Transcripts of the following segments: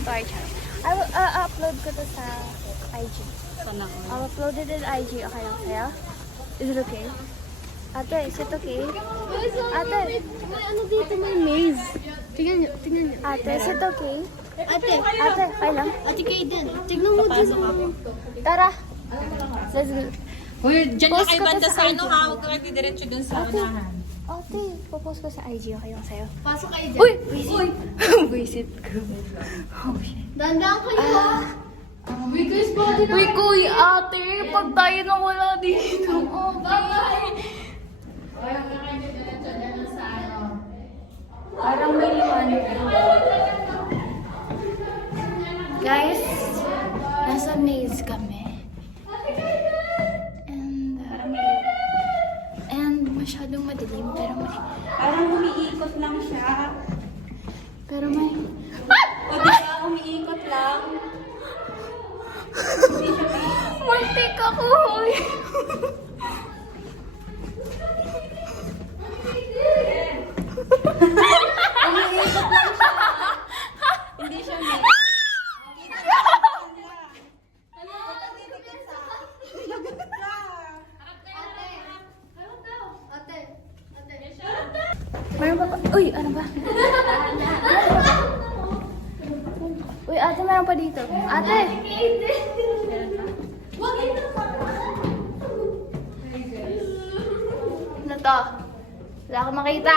subscribe to our channel. I will upload ko to sa IG. I'll upload it in IG. Okay lang sa'yo? Is it okay? Ate, is it okay? Ate, May ano dito, may maze. Tingnan nyo, tingnan nyo. ate, is it okay? Ate, Ate, okay lang? Ate Kaden, tignan mo dito. Tara. Let's go. Uy, dyan na Post kayo ko to banda sa sa ano IG. ha, huwag kayo didiretso dun sa unahan. Ate, popost ko sa IG. Okay lang sa'yo? Pasok kayo dyan. Uy! Visit ko. Oh, shit. Dandaan kayo ha. Uy, guys, body na. Uy, kuy, ate, pag tayo nang wala dito. Oh, parang may liwan. Guys, nasa maze kami. And masyadong madilim, pero may... Parang umiikot lang siya. Pero may... O di ba, umiikot lang. Muntik ako, hoy! Umiikot lang siya. Hindi siya may... Meron pa ba? Uy, ano ba? Uy, ate, meron pa dito. Ate! Ano to? Wala akong makita.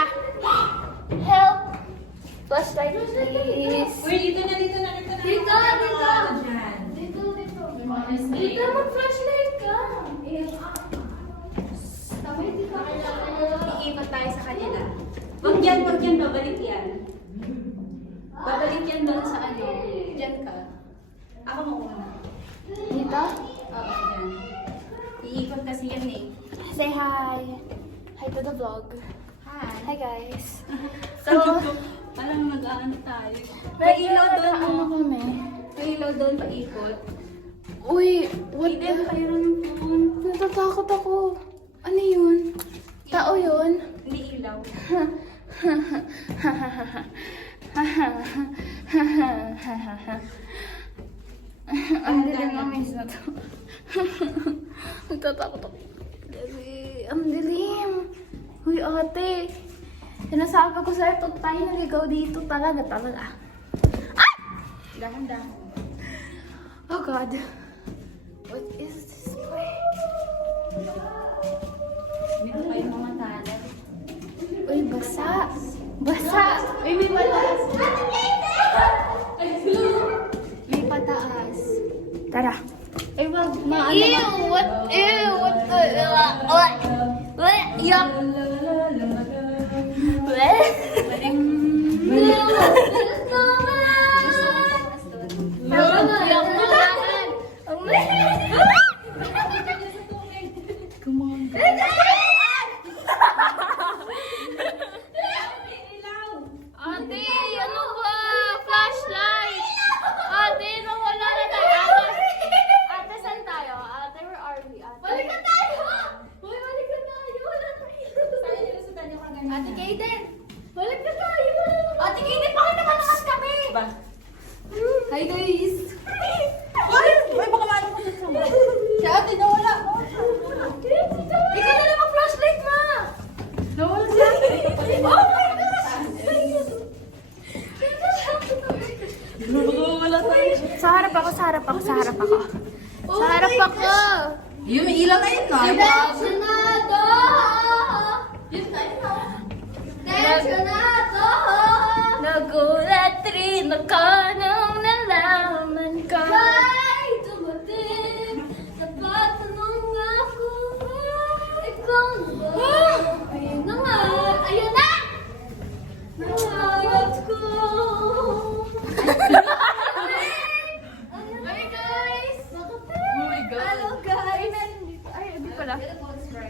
Help! Flashlight, please. Uy, dito na. Dito. Dito, mag-flashlight ka. Iikot tayo sa kanila. Wag yan, babalik yan. Babalik yan doon sa ano. Diyan ka. Ako mauna. Dito? Oo, dyan. Iikot kasi yan eh. Say hi. Hi to the vlog. Hi. Hi, guys. So, parang mag-aano tayo. May ilaw doon. Ano kami? May ilaw doon, paikot. Uy, what Eden, the... kayo ng phone. Natatakot ako. Ano yun? Tao yun? Hindi ilaw. Ang dilim ng maze na to. Natatakot ako. Ang dilim. Uy, ate. Sinasabi ko sa'yo, pag tayo naligaw dito, talaga. Ay! Dahan-dahan. Oh, God. What is this place? Dito kayo mga tala. Uy, basa. Basa. Uy, may pataas. May pataas. Tara. Eh, wag Ew! What? Ew! What the? What? Yuck! Ate, ano ba? Flashlight! Ate, nawala na tayo. Ate, saan tayo? Ate, where are we? Ate, Balik ka tayo! Uy, balik ka tayo! Wala na Ate Kaden! Balik ka tayo! Ate Kaden, bakit nakalakas kami? Ba? Hi, guys! Uy, baka maano ko sa mga. Si ate, nawala. Ikaw na lang mag-flashlight, ma! Nawala siya. Oh my gosh! Wala tayo. Sa harap ako. Sa harap ako. Yung may ilaw na yun, no? Tensionado! Yun tayo na. Tensionado! Nagulat rin ako nung nalaman ko. Ay, dumating. Napatanong ako. Ikaw na ba? Ayun na nga. Ayun na! Nangagat ko. Hi guys! Oh my God. Hello guys! Ay, hindi pala.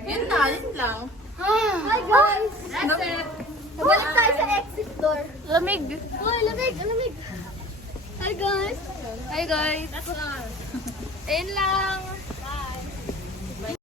Yun lang. Hi guys! Balik tayo sa exit door. Lamig. Uy, lamig, lamig. Hi guys! Hi, guys. Ayun lang.